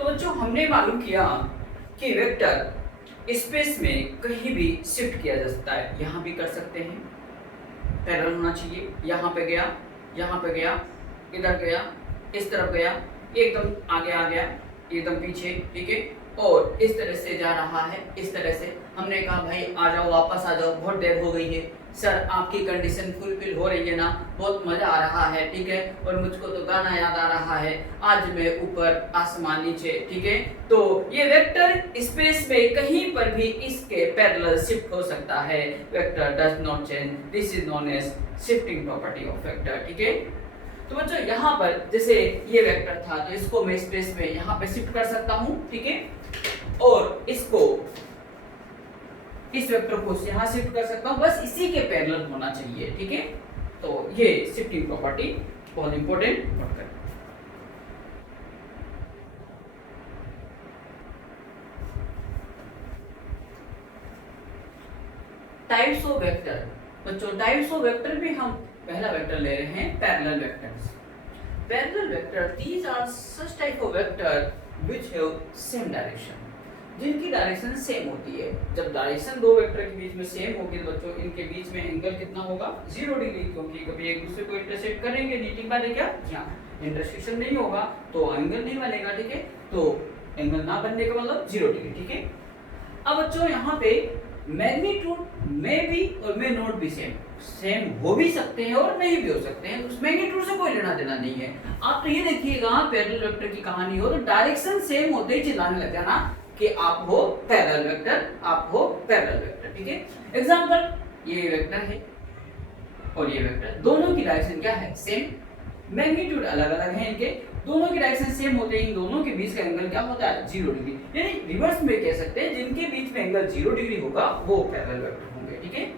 तो बच्चों हमने मालूम किया कि वेक्टर स्पेस में कहीं भी शिफ्ट किया जा सकता है। यहाँ भी कर सकते हैं, पैरेलल होना चाहिए, यहाँ पे गया, यहाँ पे गया, इधर गया, इस तरफ गया, एकदम आगे आ गया, एकदम पीछे, ठीक है, और इस तरह से जा रहा है, इस तरह से। हमने कहा भाई आ जाओ, वापस आ जाओ, बहुत देर हो गई है सर, आपकी कंडीशन फुलफिल हो रही है ना, बहुत मजा आ रहा है, ठीक है, और मुझको तो गाना याद आ रहा है, आज मैं ऊपर आसमान नीचे, ठीक है। तो ये वेक्टर स्पेस में कहीं पर भी इसके पैरेलल शिफ्ट हो सकता है। Vector does not change, this is known as shifting property of vector, ठीक है। तो बच्चों यहाँ पर जैसे ये वेक्टर था तो इसको मैं स्पेस में यहाँ पे शिफ्ट कर सकता हूँ, ठीक है, और इसको इस वेक्टर को यहाँ शिफ्ट कर सकता हूँ, बस इसी के पैरेलल होना चाहिए, ठीक है। तो ये शिफ्टिंग प्रॉपर्टी बहुत इंपॉर्टेंट नोट करें। टाइप्स ऑफ वेक्टर, बच्चों टाइप्स ऑफ वेक्टर भी हम पहला वेक्टर ले रहे हैं parallel vectors. Parallel vector these are such type of vector which have same direction, जिनकी डायरेक्शन सेम होती है। जब डायरेक्शन दो वेक्टर के बीच में सेम होगी तो बच्चों इनके बीच में एंगल कितना होगा, 0 डिग्री, क्योंकि कभी एक दूसरे को इंटरसेक्ट करेंगे नहीं, ठीक बात है क्या? यहाँ इंटरसेक्शन नहीं होगा तो एंगल नहीं बनेगा, ठीक है, तो एंगल ना बनने का मतलब 0 डिग्री, ठीक है। अब बच्चों यहाँ पे मैग्नीट्यूड में भी और में नॉट भी सेम हो भी सकते हैं और नहीं भी हो सकते हैं, उस मैग्नीट्यूड से कोई लेना देना नहीं है। आप तो ये देखिएगा पैरेलल वेक्टर की कहानी हो तो डायरेक्शन सेम होते ही चिल्लाने लग जाना कि आप हो पैरेलल वेक्टर, आप हो पैरेलल वेक्टर, ठीक है। एग्जांपल, ये वेक्टर है और ये वेक्टर, दोनों की डायरेक्शन क्या है, सेम, मैग्नीट्यूड अलग अलग है इनके, दोनों की डायरेक्शन सेम होते हैं, इन दोनों के बीच का एंगल क्या होता है, 0 डिग्री। यानी रिवर्स में कह सकते हैं जिनके बीच में एंगल 0 डिग्री होगा वो पैरेलल वेक्टर होंगे, ठीक है।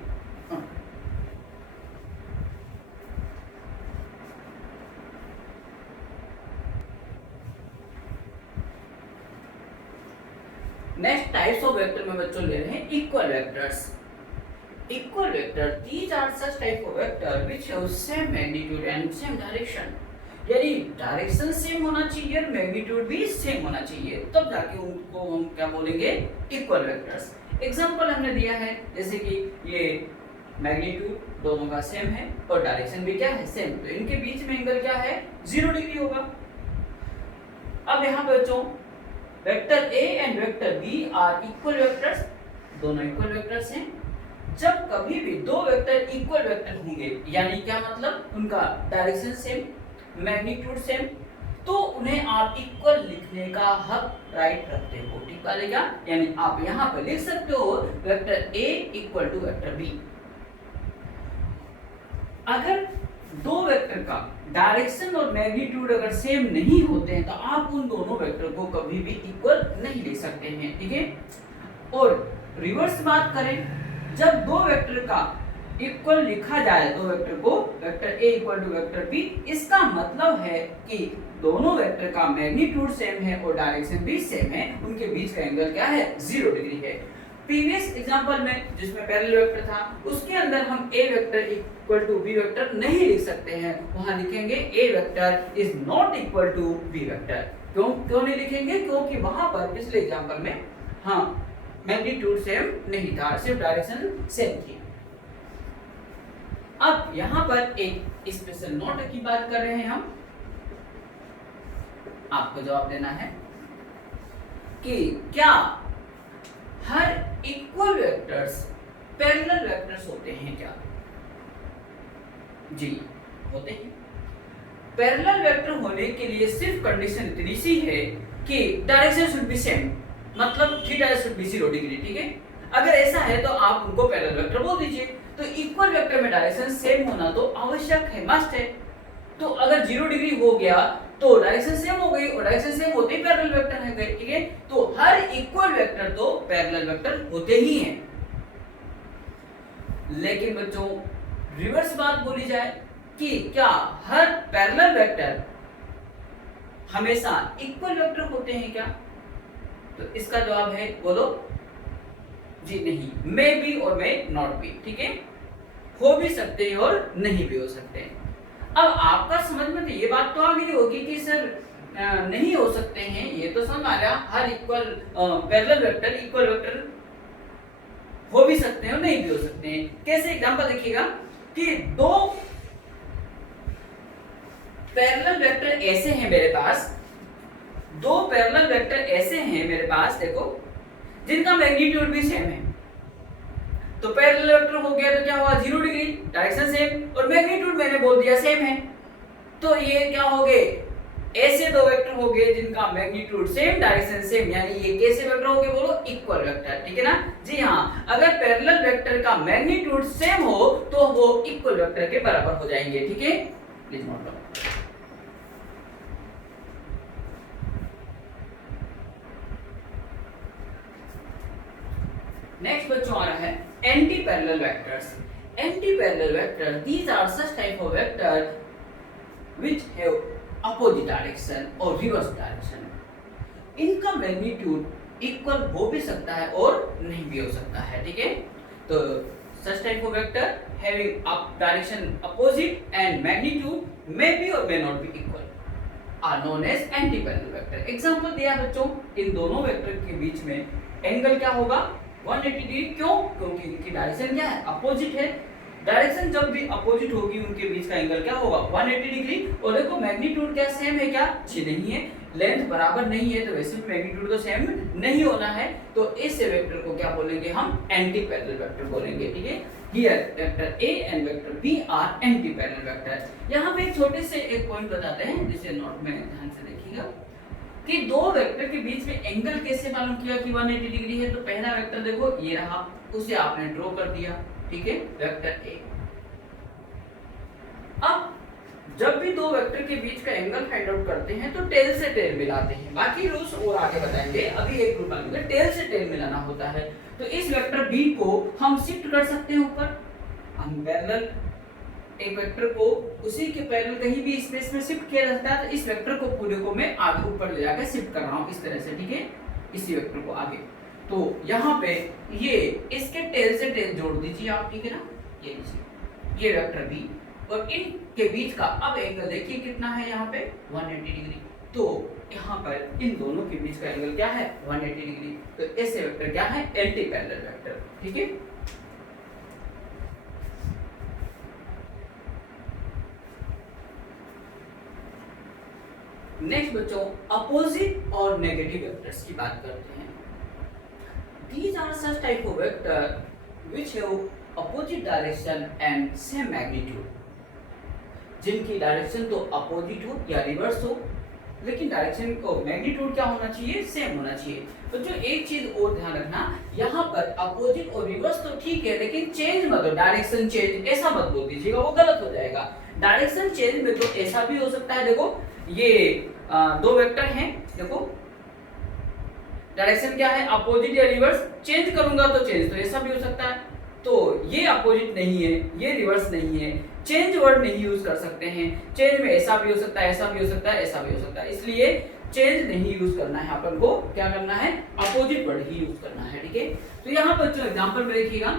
नेक्स्ट टाइप्स ऑफ वेक्टर में बच्चों ले रहे हैं equal vectors. Equal vector these are such type of vector which have same magnitude and same direction, यानी डायरेक्शन सेम होना चाहिए और मैग्नीट्यूड भी सेम होना चाहिए, तब जाके उनको हम क्या बोलेंगे, इक्वल वेक्टर्स। एग्जांपल हमने दिया है जैसे कि ये मैग्नीट्यूड दोनों का सेम है और डायरेक्शन भी क्या है, सेम, तो इनके बीच में एंगल क्या है, 0 डिग्री होगा। अब यहाँ पे बच्चों vector A and vector B are equal vectors, दोनों इक्वल वेक्टर्स हैं। जब कभी भी दो वेक्टर इक्वल वेक्टर होंगे, यानी क्या मतलब, उनका डायरेक्शन सेम, मैग्नीट्यूड सेम, तो उन्हें आप इक्वल लिखने का हक, राइट रखते हो, ठीक है क्या? यानी आप यहाँ पर लिख सकते हो vector A equal to vector B। अगर दो वेक्टर का डायरेक्शन और मैग्नीट्यूड अगर सेम नहीं होते हैं तो आप उन दोनों वेक्टर को कभी भी इक्वल नहीं लिख सकते हैं, ठीक है। और रिवर्स बात करें, जब दो वेक्टर का इक्वल लिखा जाए दो वेक्टर को, vector A equal to vector B, इसका मतलब है कि दोनों वेक्टर का मैग्नीट्यूड सेम है और डायरेक्शन भी सेम है, उनके बीच का एंगल क्या है, 0 डिग्री है। प्रीवियस एग्जांपल में जिसमें पैरेलल वेक्टर था उसके अंदर हम A vector equal to B vector नहीं लिख सकते हैं, वहां लिखेंगे A vector is not equal to B vector. क्यों नहीं लिखेंगे, क्योंकि वहां पर पिछले एग्जांपल में हाँ मैग्नीट्यूड सेम नहीं था, सिर्फ डायरेक्शन सेम थी। अब यहाँ पर एक स्पेशल नोट की बात कर रहे हैं हम, आपको जवाब देना है कि क्या हर इक्वल वेक्टर्स पैरेलल वेक्टर्स होते हैं क्या? जी होते हैं। पैरेलल वेक्टर होने के लिए सिर्फ कंडीशन इतनी सी है कि डायरेक्शन शुड बी सेम, मतलब थीटा शुड बी 0 डिग्री, ठीक है। अगर ऐसा है तो आप उनको पैरेलल वेक्टर बोल दीजिए। तो इक्वल वेक्टर में डायरेक्शन सेम होना तो आवश्यक है, मस्ट है। तो अगर 0 डिग्री हो गया तो डायरेक्शन सेम हो गई और डायरेक्शन सेम होते ही पैरेलल वेक्टर है, ठीक है। तो हर इक्वल वेक्टर तो पैरेलल वेक्टर होते ही हैं। लेकिन बच्चों रिवर्स बात बोली जाए कि क्या हर पैरेलल वेक्टर हमेशा इक्वल वेक्टर होते हैं क्या? तो इसका जवाब है, बोलो जी नहीं, मे बी और मे नॉट बी, ठीक है, हो भी सकते हैं और नहीं भी हो सकते हैं। अब आपका समझ में तो ये बात तो आ गई होगी कि सर नहीं हो सकते हैं, ये तो समझ आ गया। हर equal parallel vector equal vector हो भी सकते हैं और नहीं भी हो सकते हैं। कैसे? एग्जांपल देखिएगा कि दो पैरेलल वेक्टर ऐसे हैं मेरे पास, दो पैरेलल वेक्टर ऐसे हैं मेरे पास, देखो, जिनका मैग्नीट्यूड भी सेम है। तो पैरेलल वेक्टर हो गया तो क्या हुआ? 0 डिग्री, डायरेक्शन सेम, और मैग्नीट्यूड मैंने बोल दिया सेम है। तो ये क्या हो गए? ऐसे दो वेक्टर हो गए जिनका मैग्नीट्यूड सेम, डायरेक्शन सेम, यानी ये कैसे वेक्टर हो गए? बोलो, इक्वल वेक्टर। ठीक है ना जी? हाँ, अगर पैरेलल वेक्टर का मैग्नीट्यूड सेम हो तो वो इक्वल वेक्टर के बराबर हो जाएंगे। ठीक है, प्लीज नोट लो। नेक्स्ट बच्चों आ रहा है anti parallel vectors. Anti parallel vector, these are such type of vector which have opposite direction और रिवर्स डायरेक्शन। इनका मैग्नीट्यूड इक्वल हो भी सकता है और नहीं भी हो सकता है। ठीक है, तो such type of vector having up direction opposite and magnitude may be or may not be equal are known as anti-parallel vector। Example दिया बच्चों, इन दोनों वेक्टर के बीच में एंगल क्या होगा? 180 डिग्री। क्यों? क्योंकि इनकी डायरेक्शन क्या है? अपोजिट है। डायरेक्शन जब भी अपोजिट होगी उनके बीच का एंगल क्या होगा? 180 डिग्री। और देखो मैग्नीट्यूड क्या सेम है क्या? जी नहीं है। लेंथ बराबर नहीं है तो वैसे भी मैग्नीट्यूड तो सेम नहीं होना है। तो इस वेक्टर को क्या बोलेंगे हम? एंटी पैरेलल वेक्टर बोलेंगे। ठीक है, here vector A and vector B are anti parallel vector. यहाँ पे एक छोटे से एक पॉइंट बताते हैं जिसे नोट में ध्यान से देखिएगा कि दो वेक्टर के बीच में एंगल कैसे मालूम किया कि 180 डिग्री है। तो पहला वेक्टर देखो ये रहा, उसे आपने ड्रॉ कर दिया। ठीक है, वेक्टर A। अब जब भी दो वेक्टर के बीच का एंगल फाइंड आउट करते हैं तो टेल से टेल मिलाते हैं। बाकी रूल्स और आगे बताएंगे, अभी एक रूल मालूम, टेल से टेल मिलाना होता है। तो इस वेक्टर B को हम शिफ्ट कर सकते हैं ऊपर। हम पैरेलल एक वेक्टर को उसी के पैरेलल कहीं भी स्पेस में शिफ्ट किया जाता है। तो इस वेक्टर को पूरे को मैं आगे ऊपर ले जाकर शिफ्ट कर रहा हूं इस तरह से। ठीक है, इसी वेक्टर को आगे। तो यहाँ पे ये इसके टेल से टेल जोड़ दीजिए आप। ठीक है ना, ये लीजिए, ये वेक्टर B और इनके बीच का अब एंगल देखिए कितना है यहाँ पे? 180 डिग्री। तो यहाँ पर इन दोनों के बीच का एंगल क्या है? 180 डिग्री। तो ऐसे वेक्टर क्या है? Anti parallel vector. ठीक है, नेक्स्ट बच्चों अपोजिट और नेगेटिव वेक्टर्स की बात करते हैं। These are such type of vector which have opposite direction and same magnitude। जिनकी डायरेक्शन तो अपोजिट हो या रिवर्स हो, लेकिन डायरेक्शन को मैग्नीट्यूड क्या होना चाहिए? सेम होना चाहिए। तो जो एक चीज और ध्यान रखना, यहाँ पर अपोजिट और रिवर्स तो ठीक है, लेकिन चेंज मत हो, डायरेक्शन चेंज ऐसा मत बोल दीजिएगा, वो गलत हो जाएगा। डायरेक्शन चेंज में तो ऐसा भी हो सकता है, देखो ये दो वेक्टर हैं, देखो डायरेक्शन क्या है? अपोजिट या रिवर्स। चेंज करूंगा तो चेंज तो ऐसा भी हो सकता है। तो ये अपोजिट नहीं है, ये रिवर्स नहीं है, चेंज वर्ड नहीं यूज कर सकते हैं। चेंज में ऐसा भी हो सकता है, ऐसा भी हो सकता है, ऐसा भी हो सकता है, इसलिए चेंज नहीं यूज करना है। अपन को क्या करना है? अपोजिट वर्ड ही यूज करना है। ठीक है, तो यहाँ पर जो एग्जांपल में देखिएगा,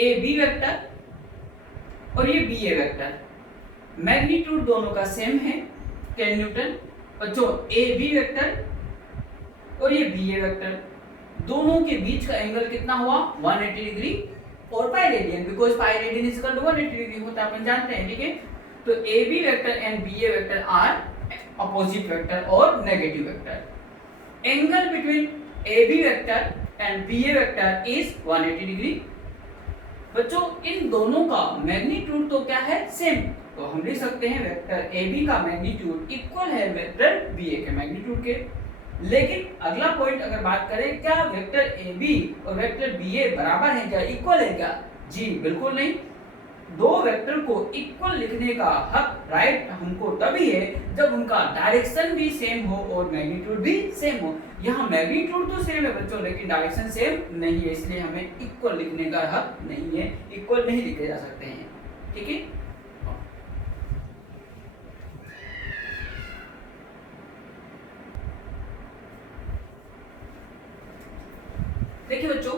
ए बी वेक्टर और ये बी ए वेक्टर, मैग्नीट्यूड दोनों का सेम है, केन न्यूटन। और जो ए बी वेक्टर और ये बी ए वेक्टर, दोनों के बीच का एंगल कितना हुआ? 180 डिग्री और pi radian, because pi radian is equal to 180 degree होता है, अपन जानते हैं। ठीक है, तो A B vector and B A vector are opposite vector और negative vector. Angle between A B vector and B A vector is 180 degree. बच्चों इन दोनों का मैग्नीट्यूड तो क्या है? सेम। तो हम लिख सकते हैं वेक्टर ए बी का मैग्नीट्यूड इक्वल है वेक्टर बी ए के मैग्नीट्यूड के। लेकिन अगला पॉइंट अगर बात करें, क्या वेक्टर ए बी और वेक्टर बी ए बराबर है क्या? इक्वल है क्या? जी बिल्कुल नहीं। दो वेक्टर को इक्वल लिखने का हक, राइट, हमको तभी है जब उनका डायरेक्शन भी सेम हो और मैग्नीट्यूड भी सेम हो। यहाँ मैग्नीट्यूड तो सेम है बच्चों, लेकिन डायरेक्शन सेम नहीं है, इसलिए हमें इक्वल लिखने का हक नहीं है, इक्वल नहीं लिखे जा सकते हैं। ठीक है, देखिए बच्चों,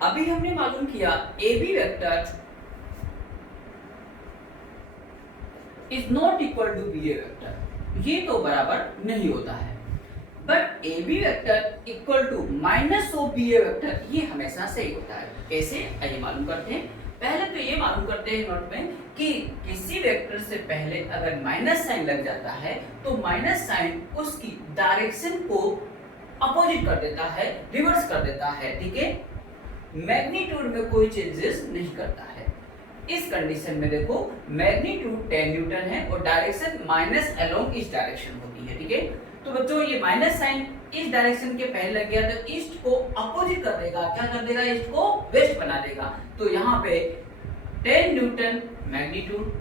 अभी हमने मालूम किया A B vector is not equal to B A vector, ये तो बराबर नहीं होता है। But A B vector equal to minus of B A vector, ये हमेशा सही होता है। कैसे, आइए मालूम करते हैं। पहले तो ये मालूम करते हैं नोट में कि किसी वेक्टर से पहले अगर माइनस साइन लग जाता है तो माइनस साइन उसकी डायरेक्शन को अपोजिट कर देता है, रिवर्स कर देता है, ठीक है। मैग्नीट्यूड में कोई चेंजेस नहीं करता है। इस कंडीशन में देखो मैग्नीट्यूड 10 न्यूटन है और डायरेक्शन माइनस अलोंग इस डायरेक्शन होती है, ठीक है। तो बच्चों ये माइनस साइन इस डायरेक्शन के पहले लग गया तो ईस्ट को अपोजिट कर देगा, क्या कर देगा, ईस्ट को वेस्ट बना देगा। तो यहाँ पे 10 न्यूटन मैग्नीट्यूड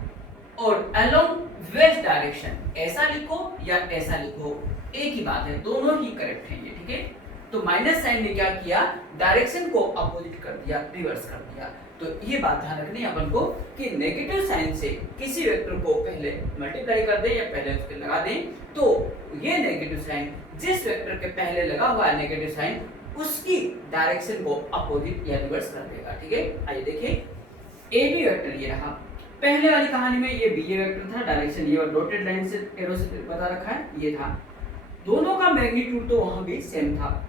और अलोंग वेस्ट डायरेक्शन, ऐसा लिखो या ऐसा लिखो एक ही बात है, दोनों ही करेक्ट हैं ये, ठीक है। तो माइनस साइन ने क्या किया, डायरेक्शन को अपोजिट कर दिया, रिवर्स कर दिया। तो ये बात ध्यान रखनी है अपन को कि नेगेटिव साइन से किसी वेक्टर को पहले मल्टीप्लाई कर दें या पहले उसके लगा दें तो ये नेगेटिव साइन जिस वेक्टर के पहले लगा हुआ है नेगेटिव साइन उसकी डायरेक्शन को अपोजिट या रिवर्स कर देगा, ठीक है। आइए देखें ए बी वेक्टर ये रहा, पहले वाली कहानी में ये बी ए वेक्टर था, डायरेक्शन ये और डॉटेड लाइन से एरो से बता रखा है ये था, दोनों का मैग्नीट्यूड तो वहां भी सेम था।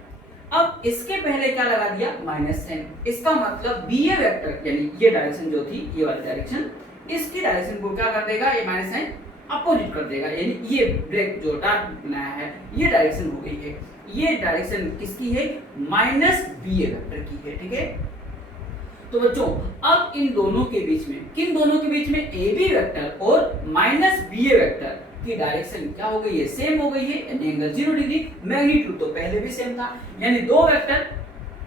अब इसके पहले क्या लगा दिया, माइनस साइन, इसका मतलब बी ए वेक्टर यानी ये डायरेक्शन जो थी ये वाली डायरेक्शन, इसकी डायरेक्शन को क्या कर देगा, ये माइनस साइन अपोजिट कर देगा, यानी ये ब्रेक जो डार्क बनाया है ये डायरेक्शन हो गई है, ये डायरेक्शन किसकी है, माइनस बी ए वेक्टर की है, ठीक है। तो बच्चों अब इन दोनों के बीच में, किन दोनों के बीच में, ए बी वेक्टर और माइनस बी ए वेक्टर की डायरेक्शन क्या हो गई है, सेम हो गई है, यानी एंगल 0 डिग्री। मैग्नीट्यूड तो पहले भी सेम था, यानी दो वेक्टर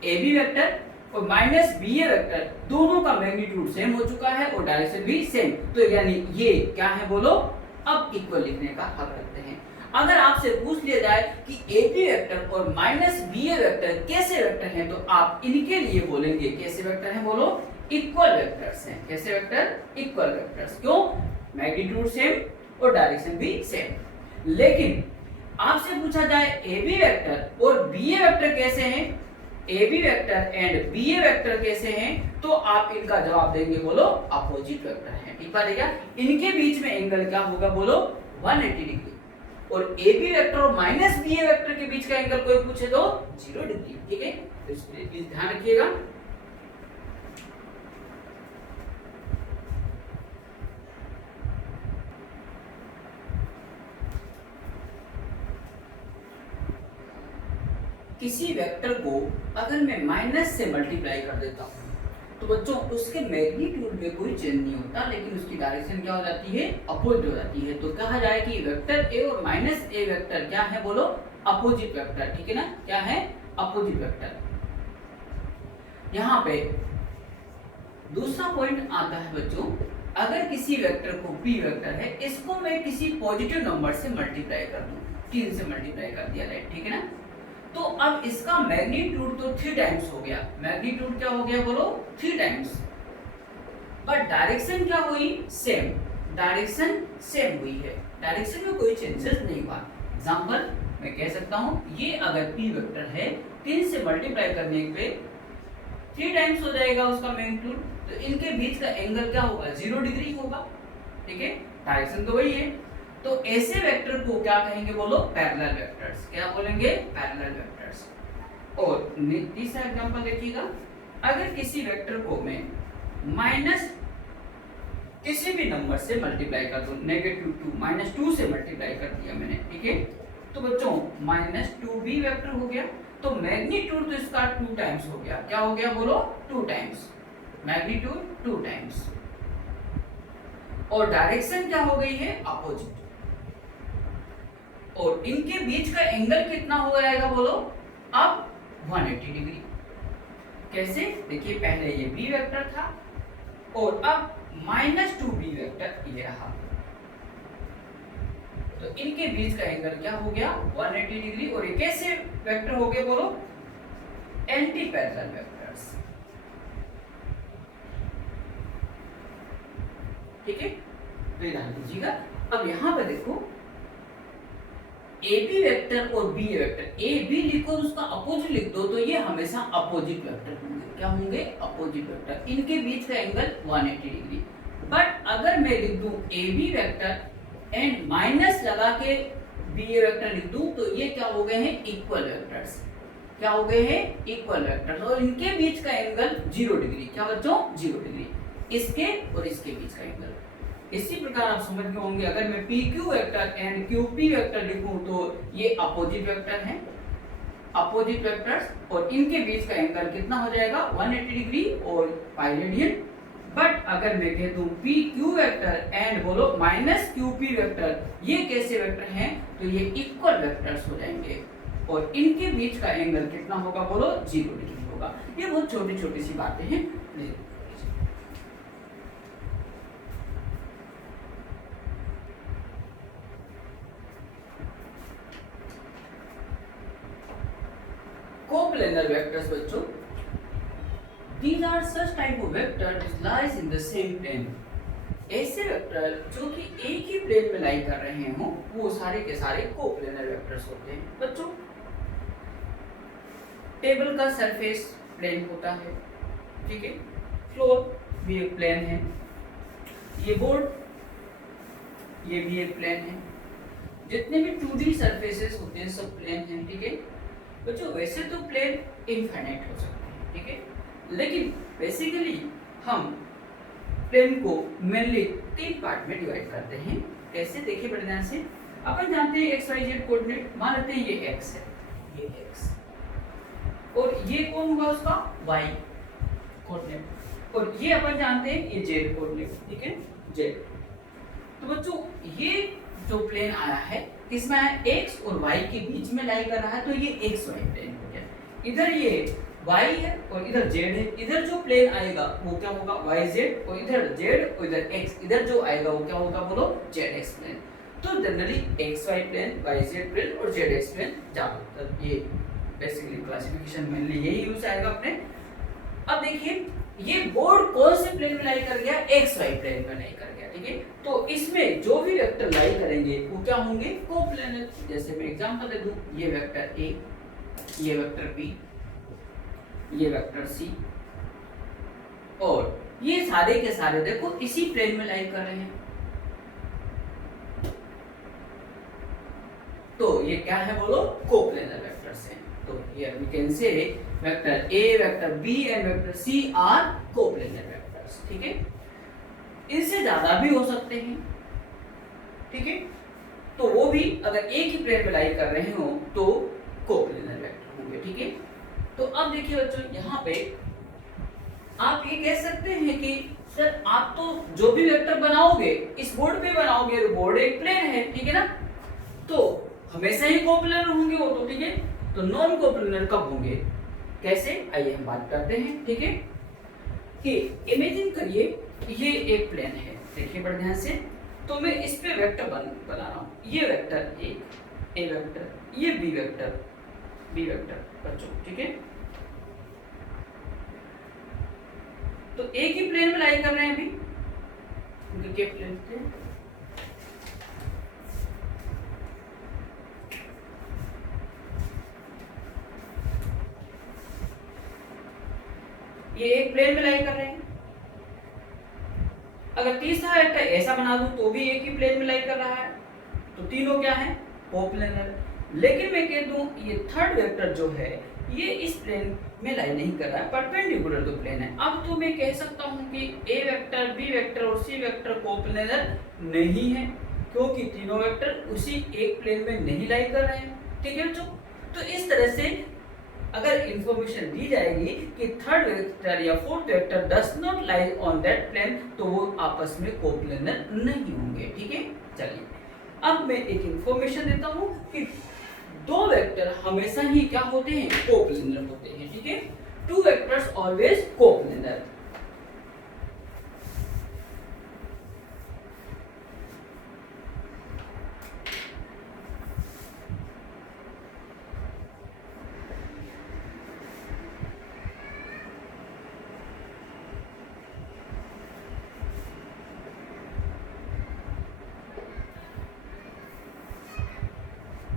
ए बी वेक्टर और माइनस बी ए वेक्टर दोनों का मैग्नीट्यूड सेम हो चुका है और डायरेक्शन भी सेम, तो यानी ये क्या है बोलो, अब इक्वल लिखने का हक रखते हैं। अगर आपसे पूछ लिया जाए कि ए बी वेक्टर और माइनस बी ए वेक्टर कैसे वेक्टर हैं तो आप इनके लिए बोलेंगे कैसे वेक्टर हैं, बोलो इक्वल वेक्टर्स हैं। कैसे वेक्टर, इक्वल वेक्टर्स, क्यों, मैग्नीट्यूड सेम और डायरेक्शन भी सेम। लेकिन आपसे पूछा जाए ए बी वेक्टर और बी ए वेक्टर कैसे हैं, A B vector and B A vector कैसे हैं, तो आप इनका जवाब देंगे बोलो अपोजिट वेक्टर हैं, ठीक है। इनके बीच में एंगल क्या होगा बोलो 180 डिग्री, और ए बी वेक्टर और माइनस बी ए वेक्टर के बीच का एंगल कोई पूछे तो 0 डिग्री, ठीक है। प्लीज ध्यान रखिएगा। किसी वेक्टर को अगर मैं माइनस से मल्टीप्लाई कर देता हूँ तो बच्चों उसके मैग्नीट्यूड में कोई चेंज नहीं होता, लेकिन उसकी डायरेक्शन क्या हो जाती है, अपोजिट हो जाती है। तो कहा जाए कि वेक्टर ए और माइनस ए वेक्टर क्या है बोलो, अपोजिट वेक्टर, ठीक है ना, क्या है, अपोजिट वेक्टर। यहाँ पे दूसरा पॉइंट आता है बच्चों, अगर किसी वेक्टर को पी वेक्टर है, इसको मैं किसी पॉजिटिव नंबर से मल्टीप्लाई कर दूं, 3 से मल्टीप्लाई कर दिया, राइट, ठीक है ना। तो अब इसका मैग्नीट्यूड तो 3 टाइम्स हो गया, मैग्नीट्यूड क्या हो गया बोलो 3 टाइम्स, बट डायरेक्शन क्या हुई, सेम, डायरेक्शन सेम हुई है, डायरेक्शन में कोई चेंजेस नहीं हुआ। एग्जांपल मैं कह सकता हूं ये अगर p वेक्टर है 3 से मल्टीप्लाई करने पे 3 टाइम्स हो जाएगा उसका मैग्नीट्यूड, तो इनके बीच का एंगल क्या होगा, 0 डिग्री होगा, ठीक है, डायरेक्शन तो वही है। तो ऐसे वेक्टर को क्या कहेंगे बोलो, पैरेलल वेक्टर्स, क्या बोलेंगे, पैरेलल वेक्टर्स। और तीसरा एग्जांपल देखिएगा, अगर किसी वेक्टर को मैं माइनस किसी भी नंबर से मल्टीप्लाई कर दूं, -2 -2 से मल्टीप्लाई कर दिया मैंने, ठीक है, तो बच्चों -2b वेक्टर हो गया, तो मैग्नीट्यूड तो इसका 2 टाइम्स हो गया, क्या हो गया बोलो 2 टाइम्स, मैग्नीट्यूड 2 टाइम्स, और डायरेक्शन क्या हो गई है, अपोजिट, और इनके बीच का एंगल कितना हो जाएगा बोलो, अब 180 डिग्री। कैसे, देखिए पहले ये b वेक्टर था और अब -2b वेक्टर ये रहा, तो इनके बीच का एंगल क्या हो गया 180 डिग्री, और ये कैसे वेक्टर हो गए बोलो, एंटी पैरेलल वेक्टर्स, ठीक है। तो ध्यान दीजिएगा। अब यहां पे देखो ए बी वेक्टर और B A vector, A B लिखो उसका अपोजिट लिख दो, तो ये हमेशा अपोजिट वेक्टर होंगे, क्या होंगे, अपोजिट वेक्टर, इनके बीच का एंगल 180 डिग्री। बट अगर मैं लिख दूं A B vector and minus लगा के बी ए वेक्टर लिख दूं तो ये क्या हो गए हैं इक्वल वेक्टर्स। क्या हो गए हैं इक्वल वेक्टर्स और इनके बीच का एंगल 0 डिग्री। क्या बच्चों 0 डिग्री, इसके और इसके बीच का एंगल। इसी प्रकार आप समझ गए होंगे अगर मैं P Q vector and Q P vector लिखूं तो ये अपोजिट वेक्टर हैं, अपोजिट वेक्टर्स और इनके बीच का एंगल कितना हो जाएगा 180 डिग्री और पाई रेडियन। बट अगर मैं कह दूं पी क्यू वेक्टर एंड बोलो माइनस क्यू पी वेक्टर, ये कैसे वेक्टर हैं तो ये इक्वल वेक्टर्स हो जाएंगे और इनके बीच का एंगल कितना होगा बोलो 0 डिग्री होगा। ये बहुत छोटी छोटी सी बातें हैं। कोप्लेनर वेक्टर्स बच्चों, these are such type of vector which lies in the same plane। ऐसे वेक्टर जो कि एक ही प्लेन में लाई कर रहे हो वो सारे के सारे कोप्लेनर वेक्टर्स होते हैं। बच्चों टेबल का सरफेस प्लेन होता है, ठीक है, फ्लोर भी एक प्लेन है, ये बोर्ड ये भी एक प्लेन है, जितने भी 2D सरफेसेस होते हैं सब प्लेन हैं, ठीक है बच्चों। वैसे तो प्लेन इनफाइनाइट हो सकते हैं, ठीक है, लेकिन बेसिकली हम प्लेन को मेनली 3 पार्ट में डिवाइड करते हैं। कैसे देखिए बड़े ध्यान से। अपन जानते हैं एक्स वाई जेड कोऑर्डिनेट, मान लेते हैं ये एक्स है, ये एक्स और ये कौन होगा उसका वाई कोऑर्डिनेट और ये अपन जानते हैं ये जेड कोऑर्डिनेट, ठीक है जेड। तो बच्चों ये जो प्लेन आया है किसमें आया एक्स और वाई के बीच में लाई कर रहा है तो ये एक्स वाई प्लेन हो गया। इधर ये y है और इधर z है, इधर जो प्लेन आएगा वो क्या होगा yz और इधर z और इधर x, इधर जो आएगा वो क्या होगा बोलो zx प्लेन। तो generally xy plane, yz plane और zx प्लेन ज्यादातर ये बेसिकली क्लासिफिकेशन मेनली यही यूज आएगा अपने। अब देखिए ये बोर्ड कौन से प्लेन में लाई कर गया xy प्लेन में लाई कर गया, ठीक है। तो इसमें जो भी वेक्टर लाई करेंगे वो क्या होंगे कोप्लेनर। जैसे मैं एग्जांपल दे दूं, ये वेक्टर a, ये वेक्टर b, ये वेक्टर सी और ये सारे के सारे देखो इसी प्लेन में लाई कर रहे हैं। तो ये क्या है बोलो कोप्लेनर वेक्टर्स हैं। तो here we can say vector a, vector b and vector c are coplanar vectors, ठीक है। इनसे ज्यादा भी हो सकते हैं, ठीक है। तो वो भी अगर एक ही प्लेन में लाई कर रहे हो तो कोप्लेनर वेक्टर होंगे, ठीक है। तो अब देखिए बच्चों यहाँ पे आप ये कह सकते हैं कि सर आप तो जो भी वेक्टर बनाओगे इस बोर्ड पे बनाओगे, बोर्ड एक प्लेन है, ठीक है ना, तो हमेशा ही कोप्लेनर होंगे वो तो, ठीक है। तो नॉन कोप्लेनर कब होंगे कैसे, आइए हम बात करते हैं, ठीक है। कि इमेजिन करिए ये एक प्लेन है, देखिए बड़े ध्यान से। तो मैं इस पे वेक्टर बना रहा हूँ, ये वेक्टर ए वेक्टर, ये बी वेक्टर बच्चों, ठीक है। तो एक ही प्लेन में लाई कर रहे हैं अभी, क्योंकि के प्लेन थे। ये एक प्लेन में लाई कर रहे हैं। अगर तीसरा वेक्टर ऐसा बना दूं तो भी एक ही प्लेन में लाई कर रहा है, तो तीनों क्या है कोप्लेनर। लेकिन मैं कह दूं ये थर्ड वेक्टर जो है ये इस प्लेन में लाई नहीं कर रहा है, परपेंडिकुलर तो प्लेन है। अब तो मैं कह सकता हूं कि ए वेक्टर, बी वेक्टर और सी वेक्टर कोप्लेनर नहीं है, क्योंकि तीनों वेक्टर उसी एक प्लेन में नहीं लाई कर रहे हैं, ठीक है बच्चों। तो इस तरह से अगर इंफॉर्मेशन दी जाएगी कि थर्ड वेक्टर या fourth vector does not lie on that plane, तो वो आपस में कोप्लेनर नहीं होंगे, ठीक है। चलिए अब मैं एक इंफॉर्मेशन देता हूं कि दो वेक्टर हमेशा ही क्या होते हैं कोप्लेनर होते हैं, ठीक है। Two vectors always coplanar.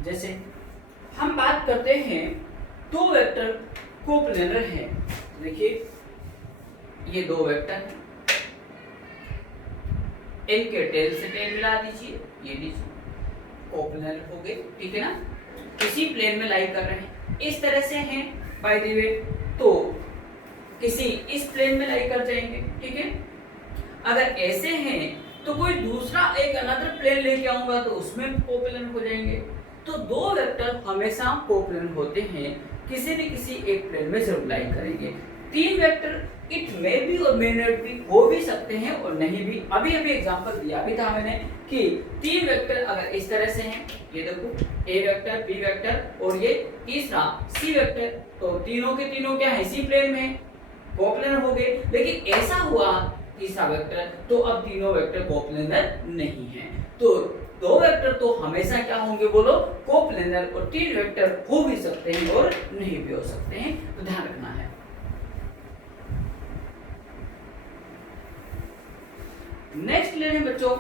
जैसे हम बात करते हैं दो वेक्टर कोप्लेनर हैं, देखिए ये दो वेक्टर हैं, इनके टेल से टेल मिला दीजिए, ये लीजिए कोप्लेनर हो गए, ठीक है ना। किसी प्लेन में लाई कर रहे हैं, इस तरह से हैं बाय द वे, तो किसी इस प्लेन में लाई कर जाएंगे, ठीक है। अगर ऐसे हैं तो कोई दूसरा एक अनदर प्लेन लेके आऊंगा तो उसमें कोप्लेनर हो जाएंगे। तो दो वेक्टर हमेशा कोप्लेनर होते हैं, किसी न किसी एक प्लेन में जरूर लाई करेंगे। तीन वेक्टर इट मे बी और मे नॉट बी हो भी सकते हैं और नहीं भी। अभी एग्जांपल दिया भी था मैंने कि तीन वेक्टर अगर इस तरह से हैं, ये देखो ए वेक्टर, बी वेक्टर और ये तीसरा सी वेक्टर, तो तीनों के तीनों क्या है, इसी प्लेन में कोप्लेनर हो गए। लेकिन ऐसा हुआ तीसरा वेक्टर, तो अब तीनों वेक्टर कोप्लेनर नहीं है। तो दो वेक्टर तो हमेशा क्या होंगे बोलो, कोप्लेनर, और तीन वेक्टर हो भी सकते हैं और नहीं भी हो सकते हैं, तो ध्यान रखना है। नेक्स्ट ले रहे हैं बच्चों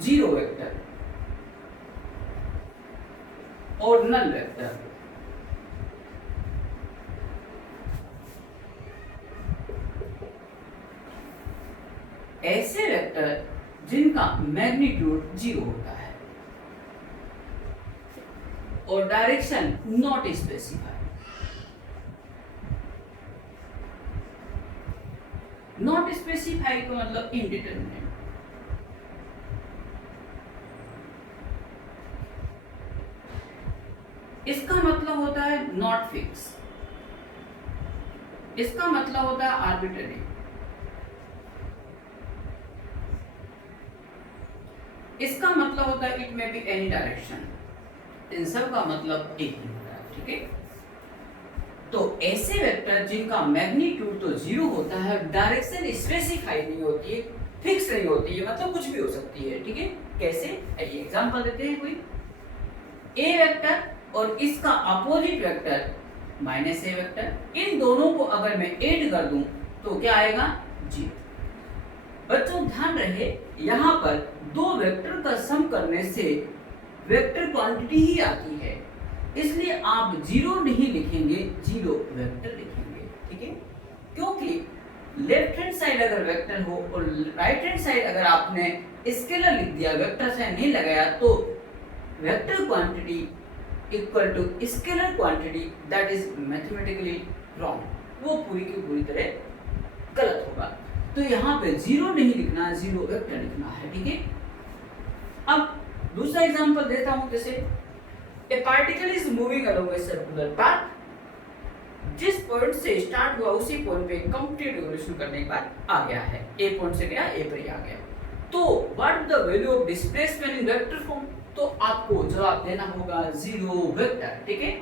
जीरो वेक्टर और नल वेक्टर। ऐसे वेक्टर जिनका मैग्नीट्यूड जीरो होता है और direction not specified. Not specified का मतलब इनडिटरमिनेट। इसका मतलब होता है नॉट फिक्स, इसका मतलब होता है आर्बिट्ररी, इसका मतलब होता है it may be any direction. इन सब का मतलब एक ही होता है, ठीक है। तो ऐसे वेक्टर जिनका मैग्नीट्यूड तो जीरो होता है, डायरेक्शन स्पेसिफाइड नहीं होती है, फिक्स नहीं होती है, मतलब कुछ भी हो सकती है, ठीक है। कैसे, आइए एग्जांपल देते हैं। कोई ए वेक्टर और इसका अपोजिट वेक्टर माइनस ए वेक्टर, इन दोनों को अगर मैं ऐड कर दूं तो क्या आएगा, जीरो। बच्चों ध्यान रहे, यहाँ पर दो वेक्टर का सम करने से वेक्टर क्वांटिटी ही आती है, इसलिए आप जीरो नहीं लिखेंगे, जीरो वेक्टर लिखेंगे, ठीक है। क्योंकि लेफ्ट हैंड साइड अगर वेक्टर हो और राइट हैंड साइड अगर आपने स्केलर लिख दिया, वेक्टर साइन नहीं लगाया, तो vector quantity equal to scalar quantity, that is mathematically wrong, वो पूरी की पूरी तरह गलत होगा। तो यहाँ पे जीरो नहीं लिखना, जीरो वेक्टर लिखना है, ठीक है। अब दूसरा एग्जांपल देता हूं, जैसे A particle is moving along a circular path, जिस पॉइंट से स्टार्ट हुआ उसी पॉइंट पे कंप्लीट रिवोल्यूशन करने के बाद आ गया है, ए पॉइंट से गया ए पर ही आ गया। तो what the value of displacement in vector form, तो आपको जवाब देना होगा जीरो वेक्टर, ठीक है।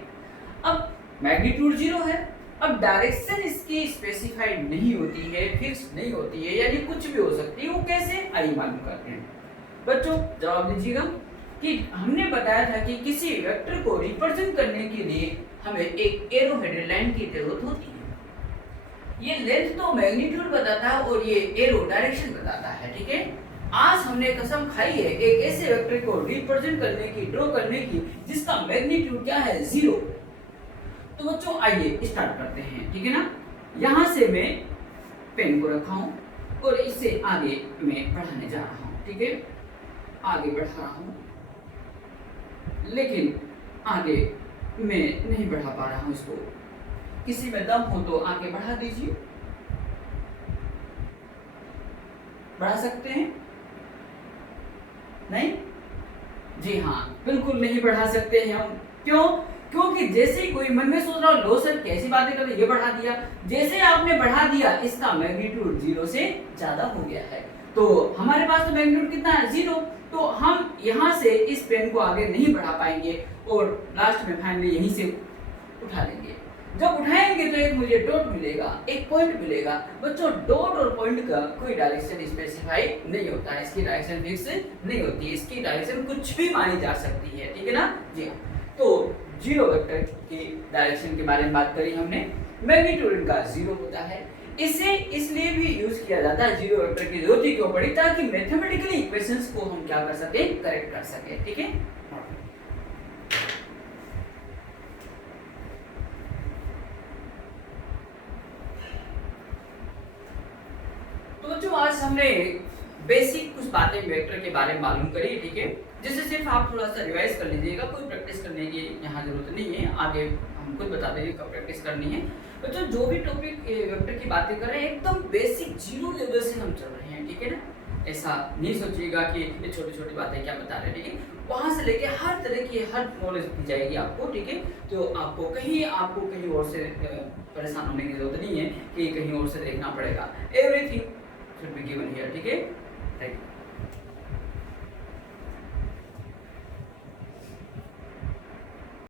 अब मैग्नीट्यूड जीरो है, अब डायरेक्शन इसकी स्पेसिफाइड नहीं होती है, फिक्स नहीं होती है, यानी कुछ भी हो सकती है। वो कैसे, आइए मालूम करते हैं। बच्चों जवाब दीजिएगा कि हमने बताया था कि किसी वेक्टर को रिप्रेजेंट करने के लिए हमें एक एरो हेडेड लाइन की जरूरत होती है। ये लेंथ तो मैग्नीट्यूड बताता है और ये एरो डायरेक्शन बताता है, ठीक है। आज हमने कसम खाई है एक ऐसे वेक्टर को रिप्रेजेंट करने की, ड्रॉ करने की, जिसका मैग्नीट्यूड क्या है, जीरो। तो बच्चों आइए स्टार्ट करते हैं, ठीक है ना। यहां से मैं पेन को रखा हूं और इससे आगे मैं बढ़ाने जा रहा हूं, ठीक है। आगे बढ़ा रहा हूं, लेकिन आगे मैं नहीं बढ़ा पा रहा हूं इसको। किसी में दम हो तो आगे बढ़ा दीजिए, बढ़ा सकते हैं? नहीं जी हाँ, बिल्कुल नहीं बढ़ा सकते हैं हम। क्यों? क्योंकि जैसे ही कोई मन में सोच रहा हो लो सर कैसी बातें कर रहे, ये बढ़ा दिया, जैसे आपने बढ़ा दिया इसका मैग्नीट्यूड जीरो से ज्यादा हो गया है। तो हमारे पास तो मैग्नीट्यूड कितना है, जीरो। तो हम यहाँ से इस पेन को आगे नहीं बढ़ा पाएंगे और लास्ट में फाइनली यहीं से उठा लेंगे। जब उठाएंगे तो एक मुझे डॉट मिलेगा, एक पॉइंट मिलेगा। बच्चों डॉट और पॉइंट का कोई डायरेक्शन स्पेसिफाई नहीं होता है, इसकी डायरेक्शन फिक्स नहीं होती है, इसकी डायरेक्शन कुछ भी मानी जा सकती है, ठीक है ना जी। तो जीरो वेक्टर की डायरेक्शन के बारे में बात करी हमने, मैग्नीट्यूड इनका जीरो होता है। इसे इसलिए भी यूज किया जाता है, जीरो वेक्टर की जरूरत ही क्यों पड़ी, ताकि मैथमेटिकली इक्वेशंस को हम क्या कर सके, करेक्ट कर सके, ठीक है। दोस्तों आज हमने बेसिक कुछ बातें वेक्टर के बारे में मालूम करी, ठीक है, जिससे सिर्फ आप थोड़ा सा रिवाइज कर लीजिएगा, कोई प्रैक्टिस करने की यहाँ जरूरत नहीं है, आगे हम खुद बता देंगे कब प्रैक्टिस करनी है। तो जो भी टॉपिक वेक्टर की बातें कर रहे हैं एकदम बेसिक जीरो लेवल से हम चल रहे हैं, ठीक है ना। ऐसा नहीं सोचिएगा कि ये छोटी छोटी बातें क्या बता रहे हैं, ठीक है। वहाँ से लेके हर तरह की हर नॉलेज दी जाएगी आपको, ठीक है। तो आपको कहीं और से परेशान होने की जरूरत नहीं है कि कहीं और से देखना पड़ेगा। Everything should be given here, ठीक है। Thank you.